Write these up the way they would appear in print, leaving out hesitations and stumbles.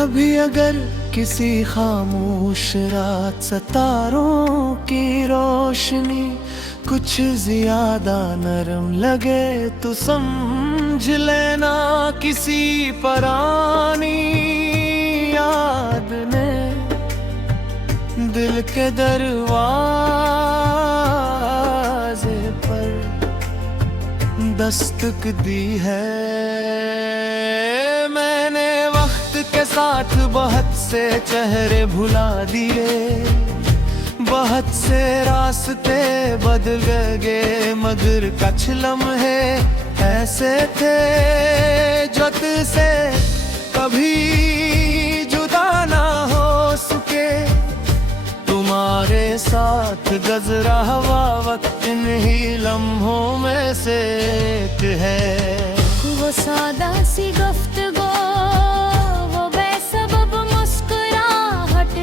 कभी अगर किसी खामोश रात सितारों की रोशनी कुछ ज्यादा नरम लगे तो समझ लेना किसी पुरानी याद ने दिल के दरवाजे पर दस्तक दी है। मैंने वक्त के साथ बहुत से चेहरे भुला दिए, बहुत से रास्ते बदल गए, मगर कुछ लम्हे ऐसे थे जो तुझसे कभी जुदा ना हो सके। तुम्हारे साथ गुज़रा हुआ वक्त इन्हीं लम्हों में से एक है। वो सादा सी गुफ्तगू, वो बेसबब मुस्कुराहट,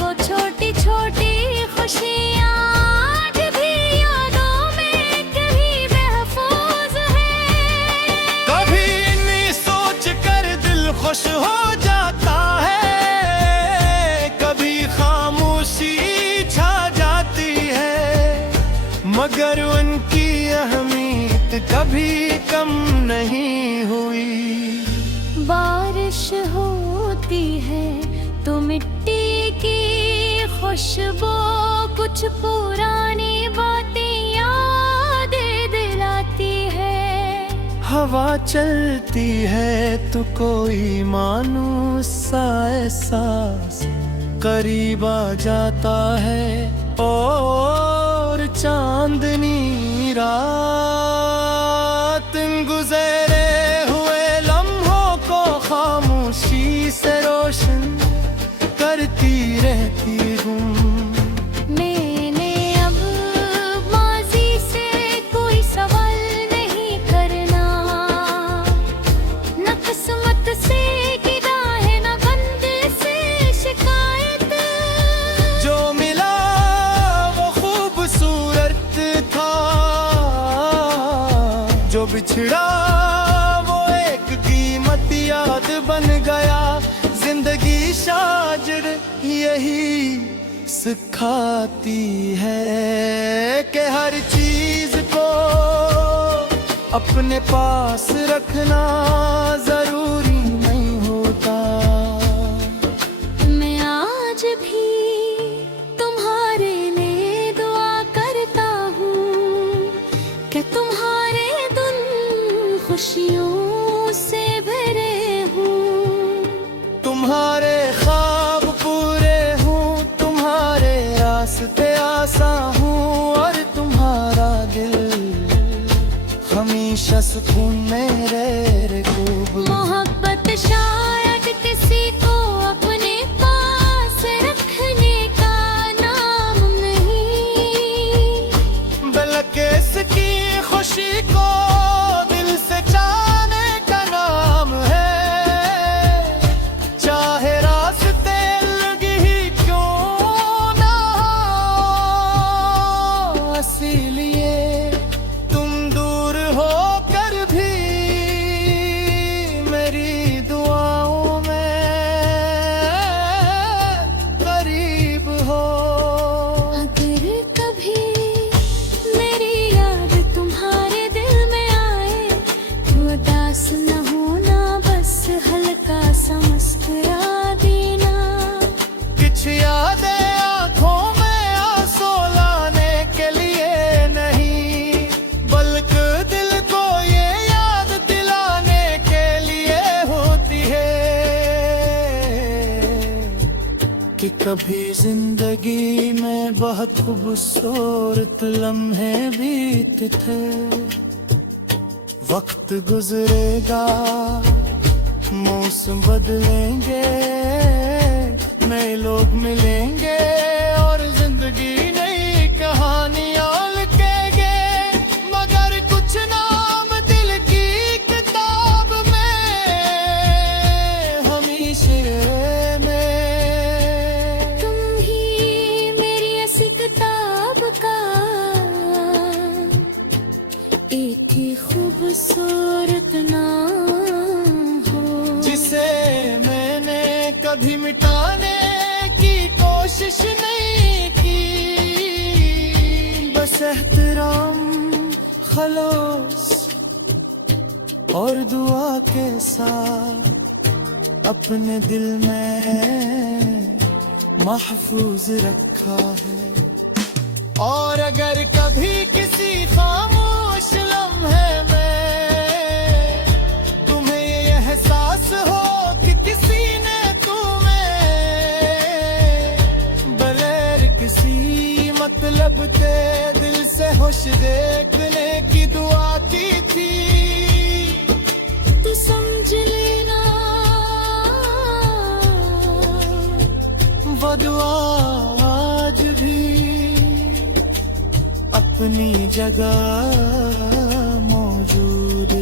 वो छोटी छोटी खुशियाँ आज भी यादों में कहीं महफूज है। कभी इन्हीं सोच कर दिल खुश हो जाता है, कभी खामोशी छा जाती है, मगर उनकी अहमियत कभी कम नहीं हुई। बारिश होती है तो मिट्टी की खुशबू कुछ पुरानी बातें याद दिलाती है। हवा चलती है तो कोई मानूस सा एहसास करीब आ जाता है, और चांदनी रात गुजरे हुए लम्हों को खामोशी से रोशन करती रहती हूँ। मैंने अब माजी से कोई सवाल नहीं करना, न किस्मत से गिरा है न बंद से शिकायत। जो मिला वो खूबसूरत था, जो बिछड़ा वो एक कीमत याद बन गया। जिंदगी शाजर यही सिखाती है कि हर चीज को अपने पास रखना जरूरी नहीं होता। मैं आज भी तुम्हारे लिए दुआ करता हूँ कि तुम्हारे दिन खुशियों से भरे हूँ, तुम्हारे ख्वाब पूरे हूँ, तुम्हारे रास्ते आसा हूँ, और तुम्हारा दिल हमेशा सुकून में रहे खूब। मोहब्बत शायद किसी को अपने पास रखने का नाम नहीं, बल्कि इसकी खुशी को दिल से चाहने का नाम है। चाहे रास्ते अलग ही क्यों ना हो, इसीलिए तुम दूर होकर भी मेरी दुआओं में करीब हो। अगर कभी मेरी याद तुम्हारे दिल में आए तो उदास न होना, बस हल्का सा मुस्कुरा देना। कुछ यादें आंखों में आंसू लाने के लिए नहीं, बल्कि दिल को ये याद दिलाने के लिए होती है कि कभी जिंदगी में बहुत खूबसूरत लम्हे बीते थे। वक्त गुजरेगा, मौसम बदलेंगे, नए लोग मिलेंगे, और जिंदगी नई कहानियां लिखेंगे, मगर कुछ नाम दिल की किताब में हमेशा में। तुम ही मेरी ऐसी किताब का एक ही खूबसूरत नाम हो, जिसे मैंने कोशिश नहीं की, बस एहतराम, खलूस और दुआ के साथ अपने दिल में महफूज रखा है। और अगर कभी किसी खामोश लम्हे में तुम्हें ये एहसास हो कि किसी ने तुम्हें बगैर किसी मतलब के दिल से खुश देखने की दुआ की थी, तू समझ लेना वो दुआ आज भी अपनी जगह मौजूद